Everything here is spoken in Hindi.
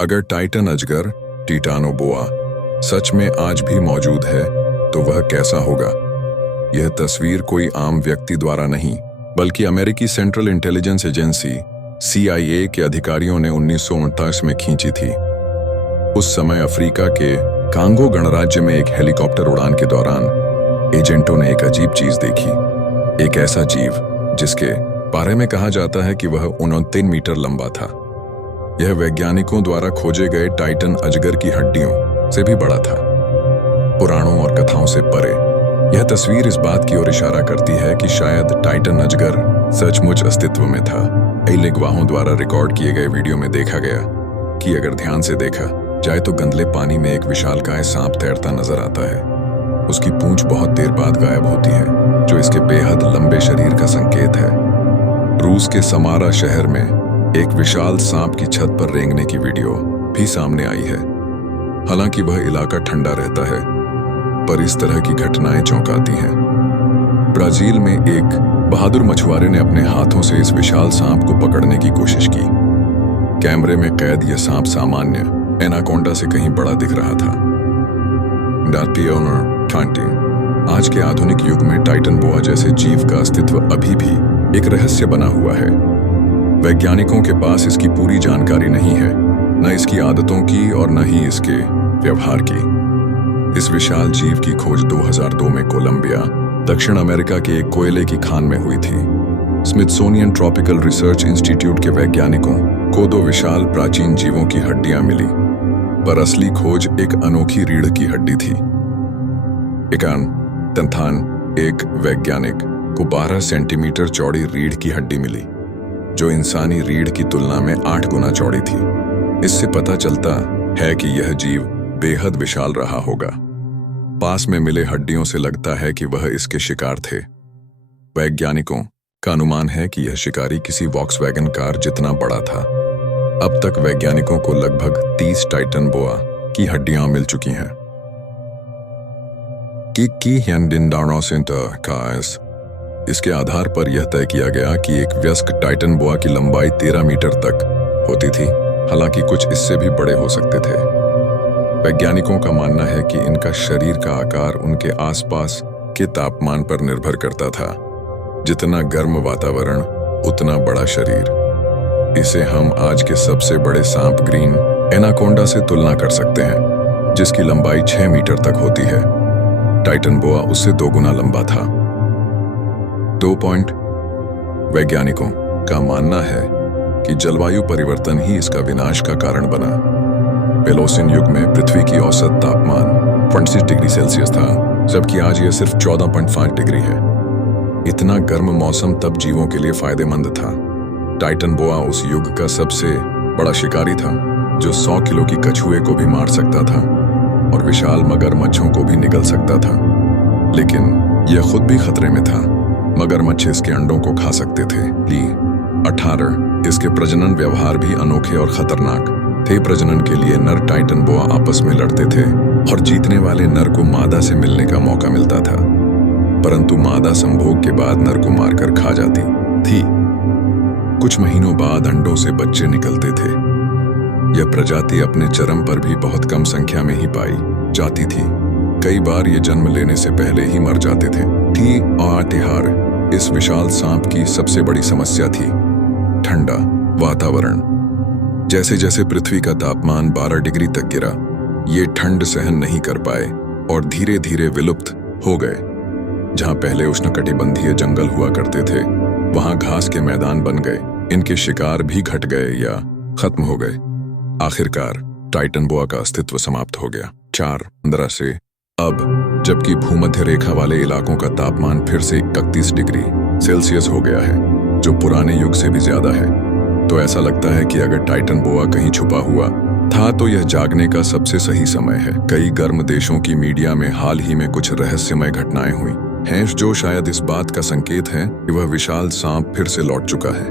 अगर टाइटन अजगर टिटानोबोआ सच में आज भी मौजूद है तो वह कैसा होगा। यह तस्वीर कोई आम व्यक्ति द्वारा नहीं बल्कि अमेरिकी सेंट्रल इंटेलिजेंस एजेंसी CIA के अधिकारियों ने 1949 में खींची थी। उस समय अफ्रीका के कांगो गणराज्य में एक हेलीकॉप्टर उड़ान के दौरान एजेंटों ने एक अजीब चीज देखी। एक ऐसा जीव जिसके बारे में कहा जाता है कि वह 29 मीटर लंबा था। यह वैज्ञानिकों द्वारा खोजे गए टाइटन अजगर की हड्डियों से भी बड़ा था, पुराणों और कथाओं से परे। यह तस्वीर इस बात की ओर इशारा करती है कि शायद टाइटन अजगर सचमुच अस्तित्व में था। कई गवाहों द्वारा रिकॉर्ड किए गए वीडियो में देखा गया कि अगर ध्यान से देखा जाए तो गंदले पानी में एक विशालकाय सांप तैरता नजर आता है। उसकी पूंछ बहुत देर बाद गायब होती है, जो इसके बेहद लंबे शरीर का संकेत है। रूस के समारा शहर में एक विशाल सांप की छत पर रेंगने की वीडियो भी सामने आई है। हालांकि वह इलाका ठंडा रहता है, पर इस तरह की घटनाएं चौंकाती हैं। ब्राजील में एक बहादुर मछुआरे ने अपने हाथों से इस विशाल सांप को पकड़ने की कोशिश की। कैमरे में कैद यह सांप सामान्य एनाकोंडा से कहीं बड़ा दिख रहा था। आज के आधुनिक युग में टाइटन बोआ जैसे जीव का अस्तित्व अभी भी एक रहस्य बना हुआ है। वैज्ञानिकों के पास इसकी पूरी जानकारी नहीं है, न इसकी आदतों की और न ही इसके व्यवहार की। इस विशाल जीव की खोज 2002 में कोलंबिया, दक्षिण अमेरिका के एक कोयले की खान में हुई थी। स्मिथसोनियन ट्रॉपिकल रिसर्च इंस्टीट्यूट के वैज्ञानिकों को 2 विशाल प्राचीन जीवों की हड्डियां मिली, पर असली खोज एक अनोखी रीढ़ की हड्डी थी। इकान तंथान एक वैज्ञानिक को 12 सेंटीमीटर चौड़ी रीढ़ की हड्डी मिली, जो इंसानी रीढ़ की तुलना में 8 गुना चौड़ी थी। इससे पता चलता है कि यह जीव बेहद विशाल रहा होगा। पास में मिले हड्डियों से लगता है कि वह इसके शिकार थे। वैज्ञानिकों का अनुमान है कि यह शिकारी किसी वॉक्सवैगन कार जितना बड़ा था। अब तक वैज्ञानिकों को लगभग 30 टाइटन बोआ की हड्डियां मिल चुकी हैं। इसके आधार पर यह तय किया गया कि एक वयस्क टाइटन बोआ की लंबाई 13 मीटर तक होती थी, हालांकि कुछ इससे भी बड़े हो सकते थे। वैज्ञानिकों का मानना है कि इनका शरीर का आकार उनके आसपास के तापमान पर निर्भर करता था। जितना गर्म वातावरण उतना बड़ा शरीर। इसे हम आज के सबसे बड़े सांप ग्रीन एनाकोंडा से तुलना कर सकते हैं, जिसकी लंबाई 6 मीटर तक होती है। टाइटन बोआ उससे 2 गुना लंबा था। 2 पॉइंट वैज्ञानिकों का मानना है कि जलवायु परिवर्तन ही इसका विनाश का कारण बना। पेलोसिन युग में पृथ्वी की औसत तापमान 26 डिग्री सेल्सियस था, जबकि आज यह सिर्फ 14.5 डिग्री है। इतना गर्म मौसम तब जीवों के लिए फायदेमंद था। टाइटन बोआ उस युग का सबसे बड़ा शिकारी था, जो 100 किलो की कछुए को भी मार सकता था और विशाल मगरमच्छों को भी निगल सकता था। लेकिन यह खुद भी खतरे में था। मगरमच्छ इसके अंडों को खा सकते थे। 18 इसके प्रजनन व्यवहार भी अनोखे और खतरनाक थे। प्रजनन के लिए नर टाइटन बोआ आपस में लड़ते थे और जीतने वाले नर को मादा से मिलने का मौका मिलता था, परंतु मादा संभोग के बाद नर को मारकर खा जाती थी। कुछ महीनों बाद अंडों से बच्चे निकलते थे। यह प्रजाति अपने चरम पर भी बहुत कम संख्या में ही पाई जाती थी। कई बार ये जन्म लेने से पहले ही मर जाते थे। इस विशाल सांप की सबसे बड़ी समस्या थी ठंडा वातावरण। जैसे जैसे पृथ्वी का तापमान 12 डिग्री तक गिरा, ये ठंड सहन नहीं कर पाए और धीरे धीरे विलुप्त हो गए। जहां पहले उष्णकटिबंधीय जंगल हुआ करते थे, वहां घास के मैदान बन गए। इनके शिकार भी घट गए या खत्म हो गए। आखिरकार टाइटन बोआ का अस्तित्व समाप्त हो गया। 15 से अब जबकि भूमध्य रेखा वाले इलाकों का तापमान फिर से 31 डिग्री सेल्सियस हो गया है, जो पुराने युग से भी ज्यादा है, तो ऐसा लगता है कि अगर टाइटन बोआ कहीं छुपा हुआ था तो यह जागने का सबसे सही समय है। कई गर्म देशों की मीडिया में हाल ही में कुछ रहस्यमय घटनाएं हुई हैं, जो शायद इस बात का संकेत है कि वह विशाल सांप फिर से लौट चुका है।